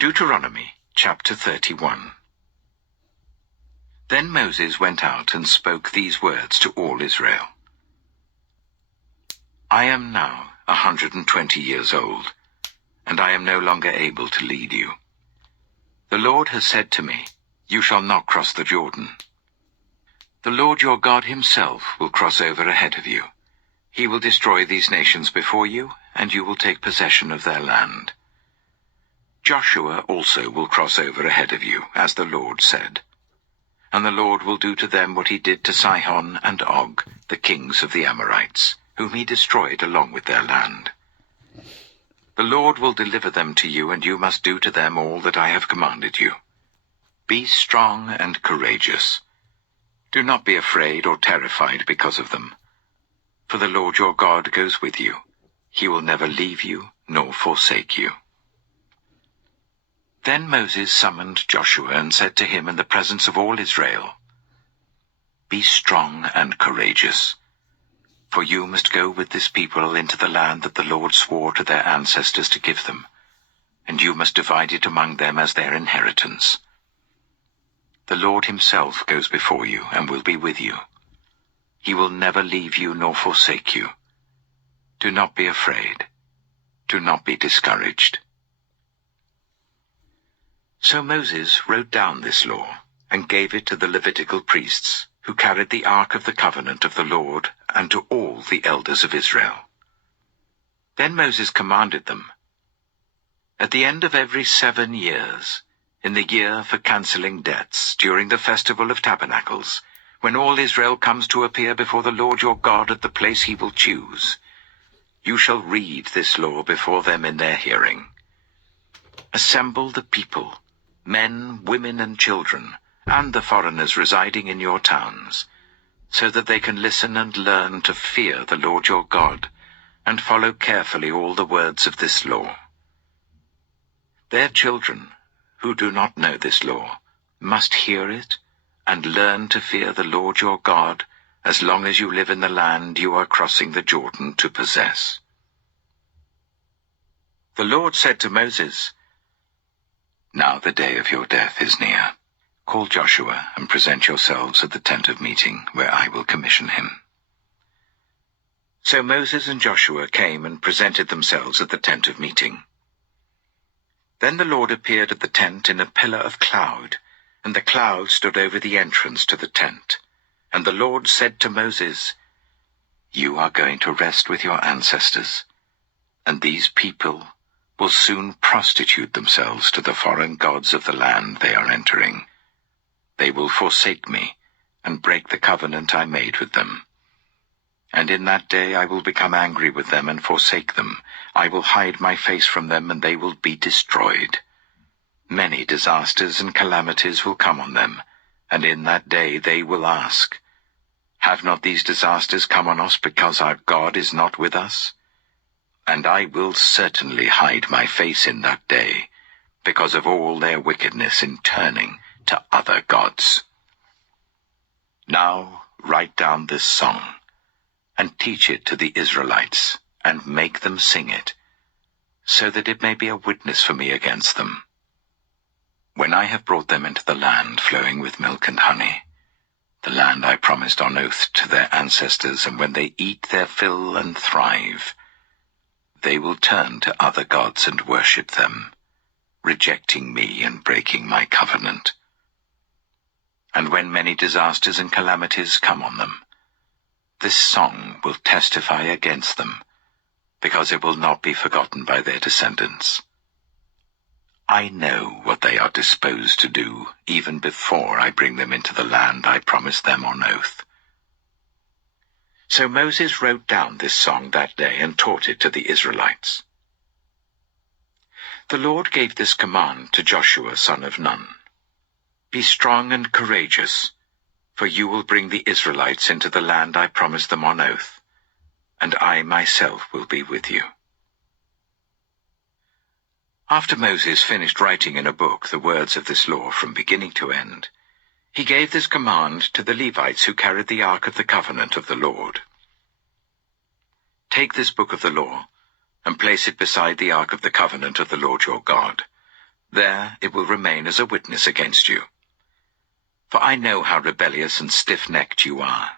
Deuteronomy chapter 31. Then Moses went out and spoke these words to all Israel. I am now 120 years old, and I am no longer able to lead you. The Lord has said to me, You shall not cross the Jordan. The Lord your God himself will cross over ahead of you. He will destroy these nations before you, and you will take possession of their land. Joshua also will cross over ahead of you, as the Lord said. And the Lord will do to them what he did to Sihon and Og, the kings of the Amorites, whom he destroyed along with their land. The Lord will deliver them to you, and you must do to them all that I have commanded you. Be strong and courageous. Do not be afraid or terrified because of them. For the Lord your God goes with you. He will never leave you nor forsake you. Then Moses summoned Joshua and said to him in the presence of all Israel, Be strong and courageous, for you must go with this people into the land that the Lord swore to their ancestors to give them, and you must divide it among them as their inheritance. The Lord himself goes before you and will be with you. He will never leave you nor forsake you. Do not be afraid. Do not be discouraged. So Moses wrote down this law and gave it to the Levitical priests, who carried the ark of the covenant of the Lord, and to all the elders of Israel. Then Moses commanded them, At the end of every 7 years, in the year for cancelling debts, during the festival of tabernacles, when all Israel comes to appear before the Lord your God at the place he will choose, you shall read this law before them in their hearing. Assemble the people, men, women, and children, and the foreigners residing in your towns, so that they can listen and learn to fear the Lord your God, and follow carefully all the words of this law. Their children, who do not know this law, must hear it and learn to fear the Lord your God as long as you live in the land you are crossing the Jordan to possess. The Lord said to Moses, Now the day of your death is near. Call Joshua and present yourselves at the tent of meeting, where I will commission him. So Moses and Joshua came and presented themselves at the tent of meeting. Then the Lord appeared at the tent in a pillar of cloud, and the cloud stood over the entrance to the tent. And the Lord said to Moses, You are going to rest with your ancestors, and these people will soon prostitute themselves to the foreign gods of the land they are entering. They will forsake me and break the covenant I made with them. And in that day I will become angry with them and forsake them. I will hide my face from them, and they will be destroyed. Many disasters and calamities will come on them, and in that day they will ask, Have not these disasters come on us because our God is not with us? And I will certainly hide my face in that day, because of all their wickedness in turning to other gods. Now write down this song, and teach it to the Israelites, and make them sing it, so that it may be a witness for me against them. When I have brought them into the land flowing with milk and honey, the land I promised on oath to their ancestors, and when they eat their fill and thrive, they will turn to other gods and worship them, rejecting me and breaking my covenant. And when many disasters and calamities come on them, this song will testify against them, because it will not be forgotten by their descendants. I know what they are disposed to do, even before I bring them into the land I promised them on oath. So Moses wrote down this song that day and taught it to the Israelites. The Lord gave this command to Joshua son of Nun. Be strong and courageous, for you will bring the Israelites into the land I promised them on oath, and I myself will be with you. After Moses finished writing in a book the words of this law from beginning to end, he gave this command to the Levites who carried the ark of the covenant of the Lord. Take this book of the law, and place it beside the ark of the covenant of the Lord your God, There it will remain as a witness against you. For I know how rebellious and stiff-necked you are.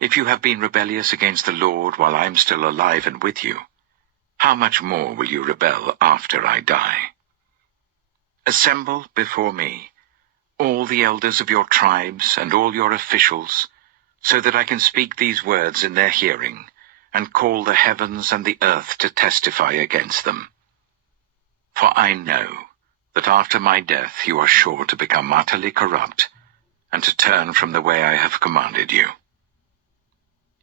If you have been rebellious against the Lord while I am still alive and with you, how much more will you rebel after I die? Assemble before me all the elders of your tribes and all your officials, so that I can speak these words in their hearing, and call the heavens and the earth to testify against them. For I know that after my death you are sure to become utterly corrupt, and to turn from the way I have commanded you.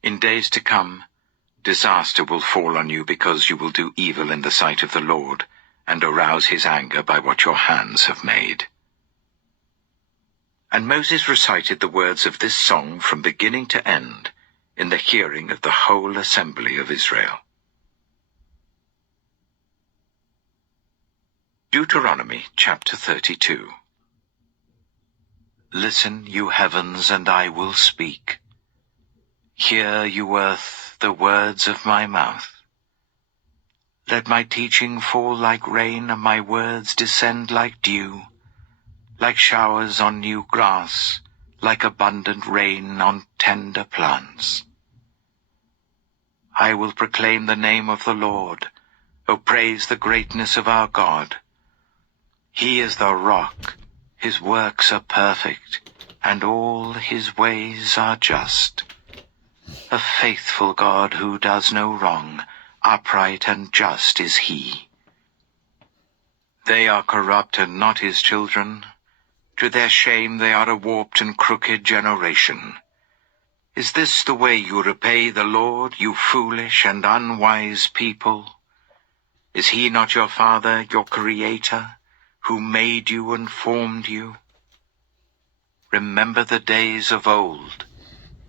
In days to come, disaster will fall on you because you will do evil in the sight of the Lord, and arouse his anger by what your hands have made. And Moses recited the words of this song from beginning to end, in the hearing of the whole assembly of Israel. Deuteronomy chapter 32. Listen, you heavens, and I will speak. Hear, you earth, the words of my mouth. Let my teaching fall like rain, and my words descend like dew, like showers on new grass, like abundant rain on tender plants. I will proclaim the name of the Lord. O praise the greatness of our God. He is the rock, his works are perfect, and all his ways are just. A faithful God who does no wrong, upright and just is he. They are corrupt and not his children. To their shame they are a warped and crooked generation. Is this the way you repay the Lord, you foolish and unwise people? Is he not your Father, your Creator, who made you and formed you? Remember the days of old.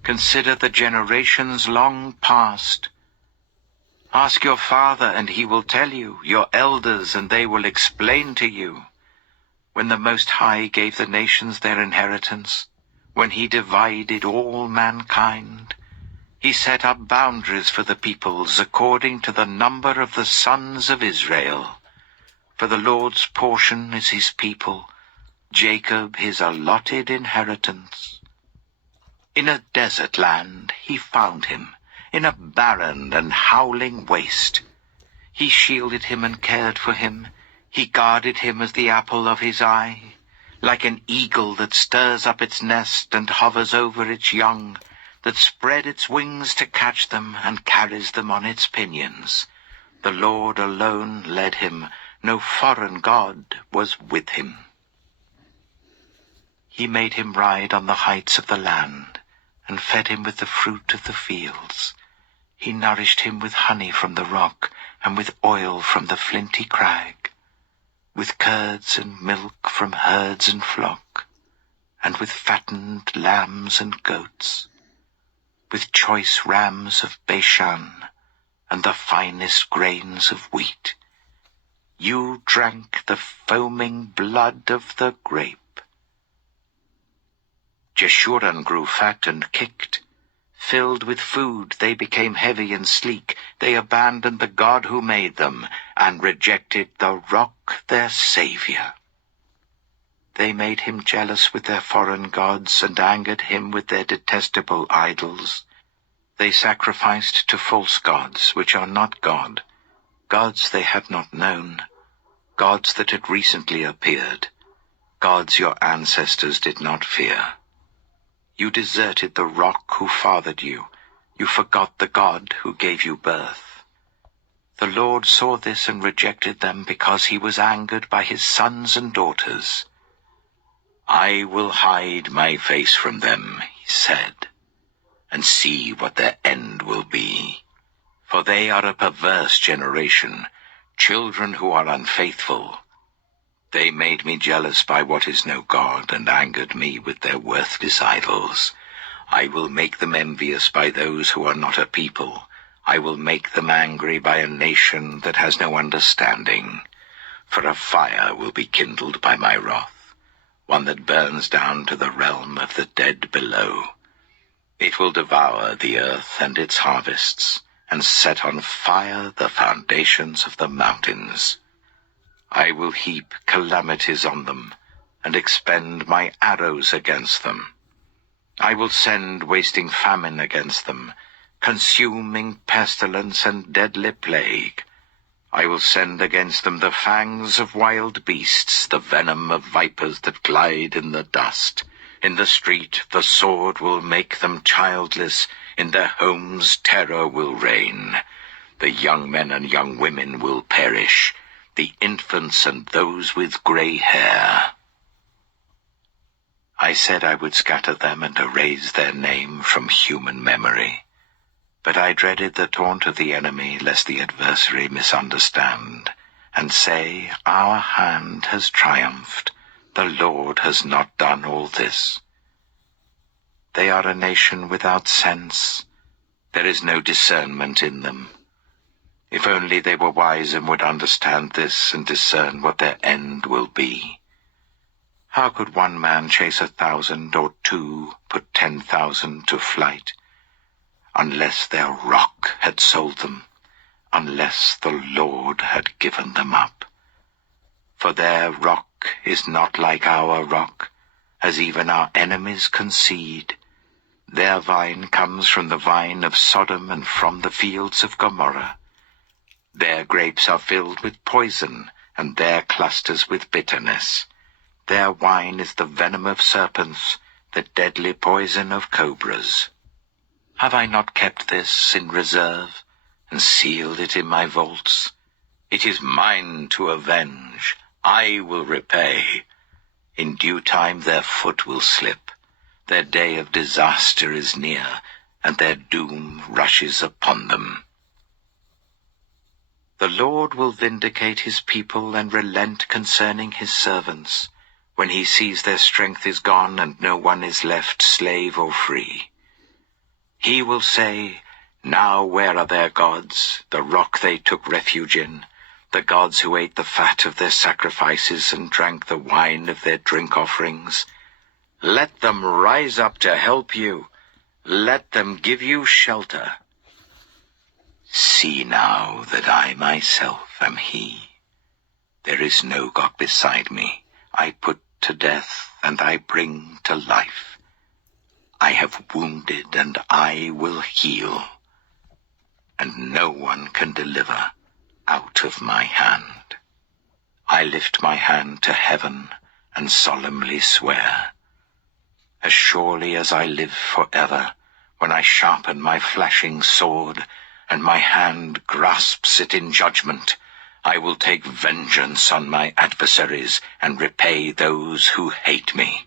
Consider the generations long past. Ask your father, and he will tell you, your elders, and they will explain to you. When the Most High gave the nations their inheritance, when he divided all mankind, he set up boundaries for the peoples according to the number of the sons of Israel. For the Lord's portion is his people, Jacob his allotted inheritance. In a desert land he found him, in a barren and howling waste. He shielded him and cared for him. He guarded him as the apple of his eye. Like an eagle that stirs up its nest and hovers over its young, that spread its wings to catch them and carries them on its pinions. The Lord alone led him. No foreign god was with him. He made him ride on the heights of the land, and fed him with the fruit of the fields. He nourished him with honey from the rock, and with oil from the flinty crag, with curds and milk from herds and flock, and with fattened lambs and goats, with choice rams of Bashan, and the finest grains of wheat. You drank the foaming blood of the grape. Jeshurun grew fat and kicked. Filled with food, they became heavy and sleek. They abandoned the God who made them, and rejected the rock, their Savior. They made him jealous with their foreign gods, and angered him with their detestable idols. They sacrificed to false gods, which are not God, gods they had not known, gods that had recently appeared, gods your ancestors did not fear. You deserted the rock who fathered you. You forgot the God who gave you birth. The Lord saw this and rejected them because he was angered by his sons and daughters. I will hide my face from them, he said, and see what their end will be. For they are a perverse generation, children who are unfaithful. They made me jealous by what is no God, and angered me with their worthless idols. I will make them envious by those who are not a people. I will make them angry by a nation that has no understanding. For a fire will be kindled by my wrath, one that burns down to the realm of the dead below. It will devour the earth and its harvests, and set on fire the foundations of the mountains. I will heap calamities on them, and expend my arrows against them. I will send wasting famine against them, consuming pestilence and deadly plague. I will send against them the fangs of wild beasts, the venom of vipers that glide in the dust. In the street the sword will make them childless, in their homes terror will reign. The young men and young women will perish, the infants and those with grey hair. I said I would scatter them and erase their name from human memory. But I dreaded the taunt of the enemy, lest the adversary misunderstand, and say, Our hand has triumphed, the Lord has not done all this. They are a nation without sense. There is no discernment in them. If only they were wise and would understand this and discern what their end will be. How could one man chase 1,000 or two put 10,000 to flight? Unless their rock had sold them, unless the Lord had given them up. For their rock is not like our rock, as even our enemies concede. Their vine comes from the vine of Sodom and from the fields of Gomorrah. Their grapes are filled with poison, and their clusters with bitterness. Their wine is the venom of serpents, the deadly poison of cobras. Have I not kept this in reserve, and sealed it in my vaults? It is mine to avenge. I will repay. In due time their foot will slip. Their day of disaster is near, and their doom rushes upon them. The Lord will vindicate his people and relent concerning his servants, when he sees their strength is gone and no one is left slave or free. He will say, Now where are their gods, the rock they took refuge in, the gods who ate the fat of their sacrifices and drank the wine of their drink offerings? Let them rise up to help you. Let them give you shelter. See now that I myself am he. There is no God beside me. I put to death and I bring to life. I have wounded and I will heal, and no one can deliver out of my hand. I lift my hand to heaven and solemnly swear, as surely as I live forever, when I sharpen my flashing sword, and my hand grasps it in judgment, I will take vengeance on my adversaries and repay those who hate me.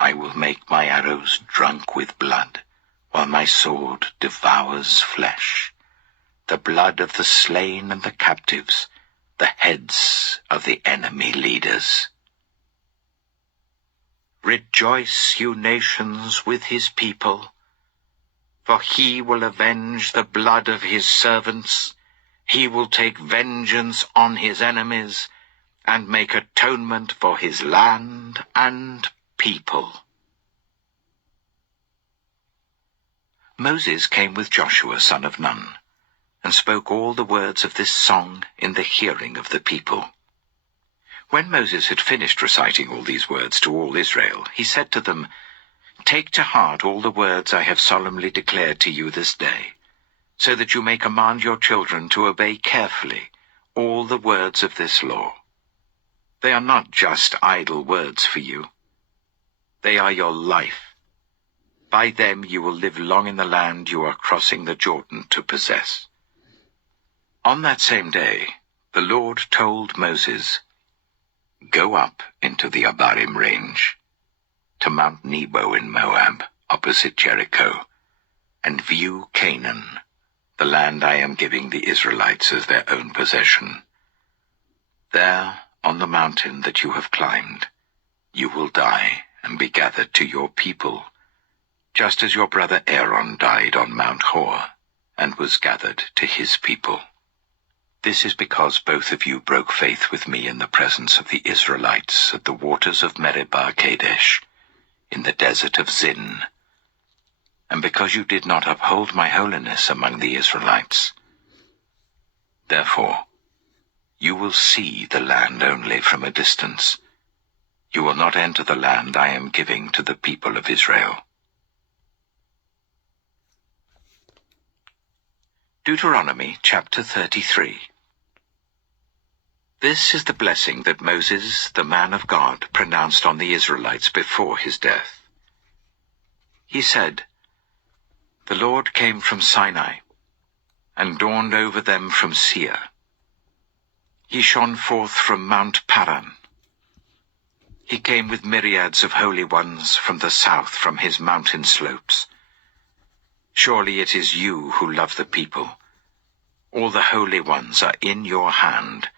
I will make my arrows drunk with blood, while my sword devours flesh, the blood of the slain and the captives, the heads of the enemy leaders. Rejoice, you nations, with his people, for he will avenge the blood of his servants. He will take vengeance on his enemies and make atonement for his land and people. Moses came with Joshua son of Nun, and spoke all the words of this song in the hearing of the people. When Moses had finished reciting all these words to all Israel, he said to them, Take to heart all the words I have solemnly declared to you this day, so that you may command your children to obey carefully all the words of this law. They are not just idle words for you. They are your life. By them you will live long in the land you are crossing the Jordan to possess. On that same day, the Lord told Moses, Go up into the Abarim range, to Mount Nebo in Moab, opposite Jericho, and view Canaan, the land I am giving the Israelites as their own possession. There, on the mountain that you have climbed, you will die and be gathered to your people, just as your brother Aaron died on Mount Hor and was gathered to his people. This is because both of you broke faith with me in the presence of the Israelites at the waters of Meribah Kadesh, in the desert of Zin, and because you did not uphold my holiness among the Israelites. Therefore, you will see the land only from a distance. You will not enter the land I am giving to the people of Israel. Deuteronomy chapter 33. This is the blessing that Moses, the man of God, pronounced on the Israelites before his death. He said, "The Lord came from Sinai, and dawned over them from Seir. He shone forth from Mount Paran. He came with myriads of holy ones from the south, from his mountain slopes. Surely it is you who love the people. All the holy ones are in your hand.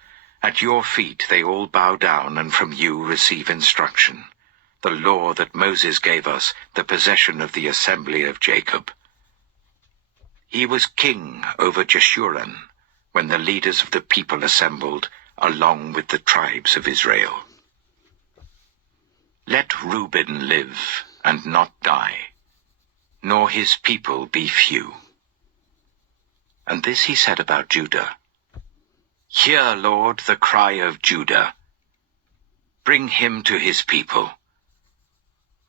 At your feet they all bow down, and from you receive instruction, the law that Moses gave us, the possession of the assembly of Jacob. He was king over Jeshurun, when the leaders of the people assembled, along with the tribes of Israel. Let Reuben live and not die, nor his people be few." And this he said about Judah. "Hear, Lord, the cry of Judah. Bring him to his people.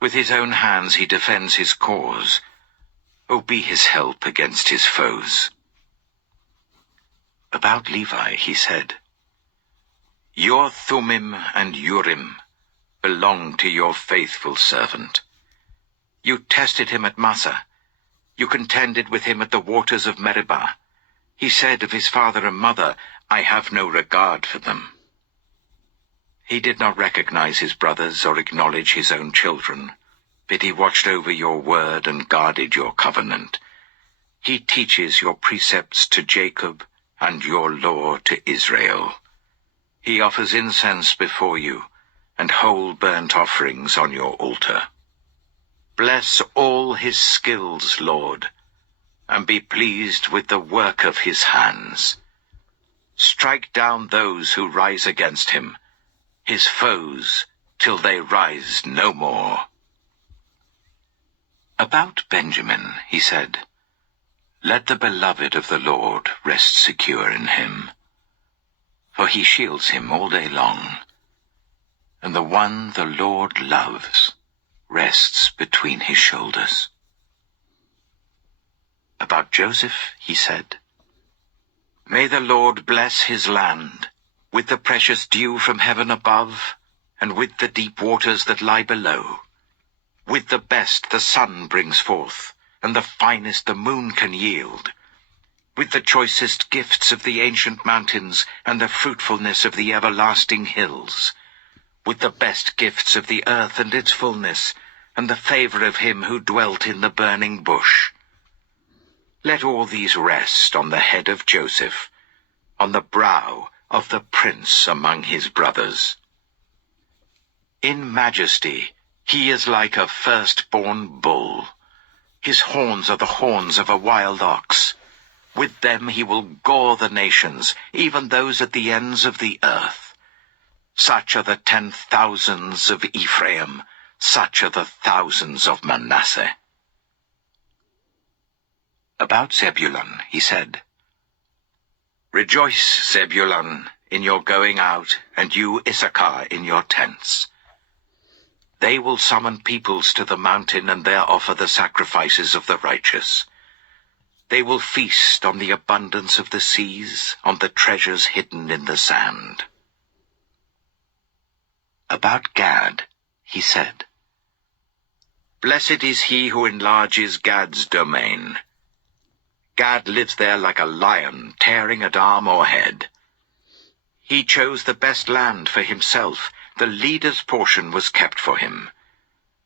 With his own hands he defends his cause. O be his help against his foes." About Levi he said, "Your Thummim and Urim belong to your faithful servant. You tested him at Massah. You contended with him at the waters of Meribah. He said of his father and mother, 'I have no regard for them.' He did not recognize his brothers or acknowledge his own children, but he watched over your word and guarded your covenant. He teaches your precepts to Jacob and your law to Israel. He offers incense before you and whole burnt offerings on your altar. Bless all his skills, Lord, and be pleased with the work of his hands. Strike down those who rise against him, his foes, till they rise no more." About Benjamin he said, "Let the beloved of the Lord rest secure in him, for he shields him all day long, and the one the Lord loves rests between his shoulders." About Joseph he said, "May the Lord bless his land with the precious dew from heaven above, and with the deep waters that lie below. With the best the sun brings forth, and the finest the moon can yield. With the choicest gifts of the ancient mountains, and the fruitfulness of the everlasting hills. With the best gifts of the earth and its fullness, and the favor of him who dwelt in the burning bush. Let all these rest on the head of Joseph, on the brow of the prince among his brothers. In majesty he is like a firstborn bull. His horns are the horns of a wild ox. With them he will gore the nations, even those at the ends of the earth. Such are the 10,000s of Ephraim, such are the thousands of Manasseh." About Zebulun he said, "Rejoice, Zebulun, in your going out, and you, Issachar, in your tents. They will summon peoples to the mountain, and there offer the sacrifices of the righteous. They will feast on the abundance of the seas, on the treasures hidden in the sand." About Gad he said, "Blessed is he who enlarges Gad's domain. Gad lives there like a lion, tearing at arm or head. He chose the best land for himself. The leader's portion was kept for him.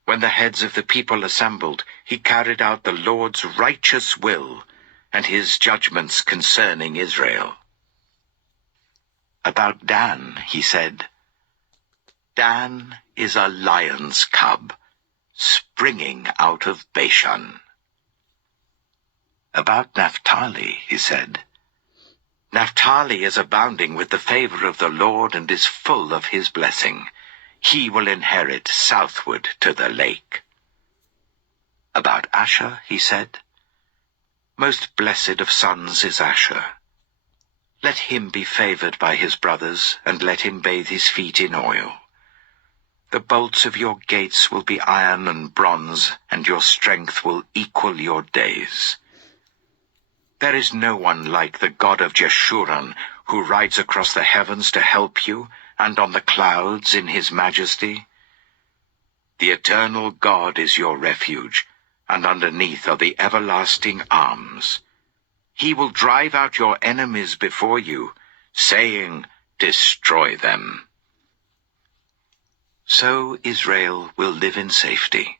When the heads of the people assembled, he carried out the Lord's righteous will and his judgments concerning Israel." About Dan he said, "Dan is a lion's cub, springing out of Bashan." About Naphtali he said, "Naphtali is abounding with the favor of the Lord and is full of his blessing. He will inherit southward to the lake." About Asher he said, "Most blessed of sons is Asher. Let him be favored by his brothers, and let him bathe his feet in oil. The bolts of your gates will be iron and bronze, and your strength will equal your days. There is no one like the God of Jeshurun, who rides across the heavens to help you, and on the clouds in his majesty. The eternal God is your refuge, and underneath are the everlasting arms. He will drive out your enemies before you, saying, "Destroy them." So Israel will live in safety.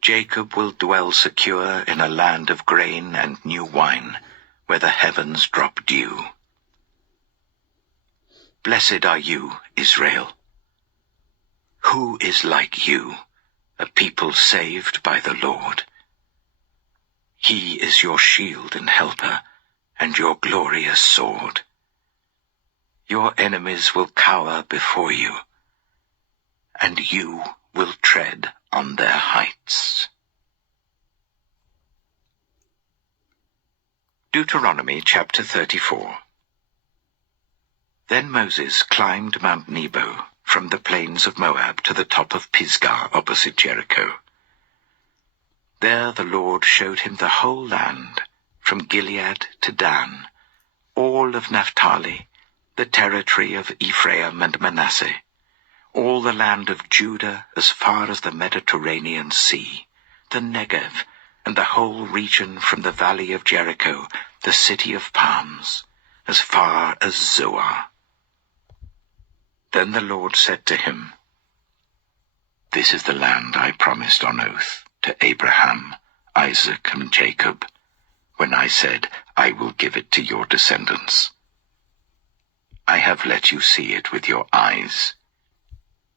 Jacob will dwell secure in a land of grain and new wine, where the heavens drop dew. Blessed are you, Israel. Who is like you, a people saved by the Lord? He is your shield and helper, and your glorious sword. Your enemies will cower before you, and you will tread on their heights. Deuteronomy chapter 34. Then Moses climbed Mount Nebo from the plains of Moab to the top of Pisgah opposite Jericho. There the Lord showed him the whole land, from Gilead to Dan, all of Naphtali, the territory of Ephraim and Manasseh, all the land of Judah as far as the Mediterranean Sea, the Negev, and the whole region from the valley of Jericho, the city of palms, as far as Zoar. Then the Lord said to him, "This is the land I promised on oath to Abraham, Isaac, and Jacob, when I said, I will give it to your descendants. I have let you see it with your eyes,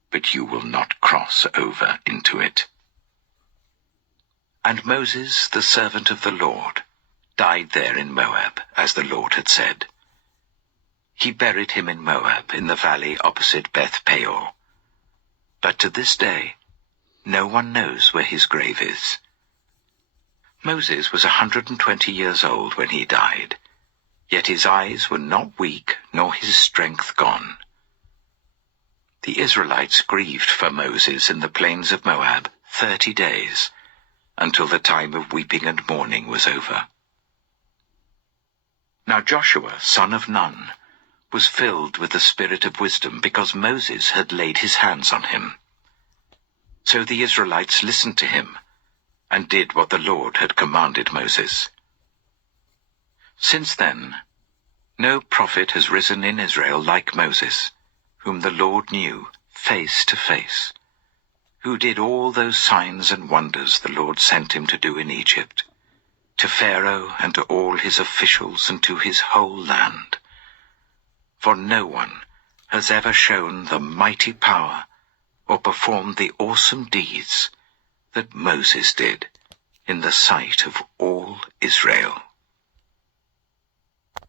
but you will not cross over into it." And Moses, the servant of the Lord, died there in Moab, as the Lord had said. He buried him in Moab, in the valley opposite Beth Peor. But to this day, no one knows where his grave is. Moses was 120 years old when he died, yet his eyes were not weak, nor his strength gone. The Israelites grieved for Moses in the plains of Moab 30 days, until the time of weeping and mourning was over. Now Joshua, son of Nun, was filled with the spirit of wisdom, because Moses had laid his hands on him. So the Israelites listened to him, and did what the Lord had commanded Moses. Since then, no prophet has risen in Israel like Moses, whom the Lord knew face to face, who did all those signs and wonders the Lord sent him to do in Egypt, to Pharaoh and to all his officials and to his whole land. For no one has ever shown the mighty power or performed the awesome deeds that Moses did in the sight of all Israel.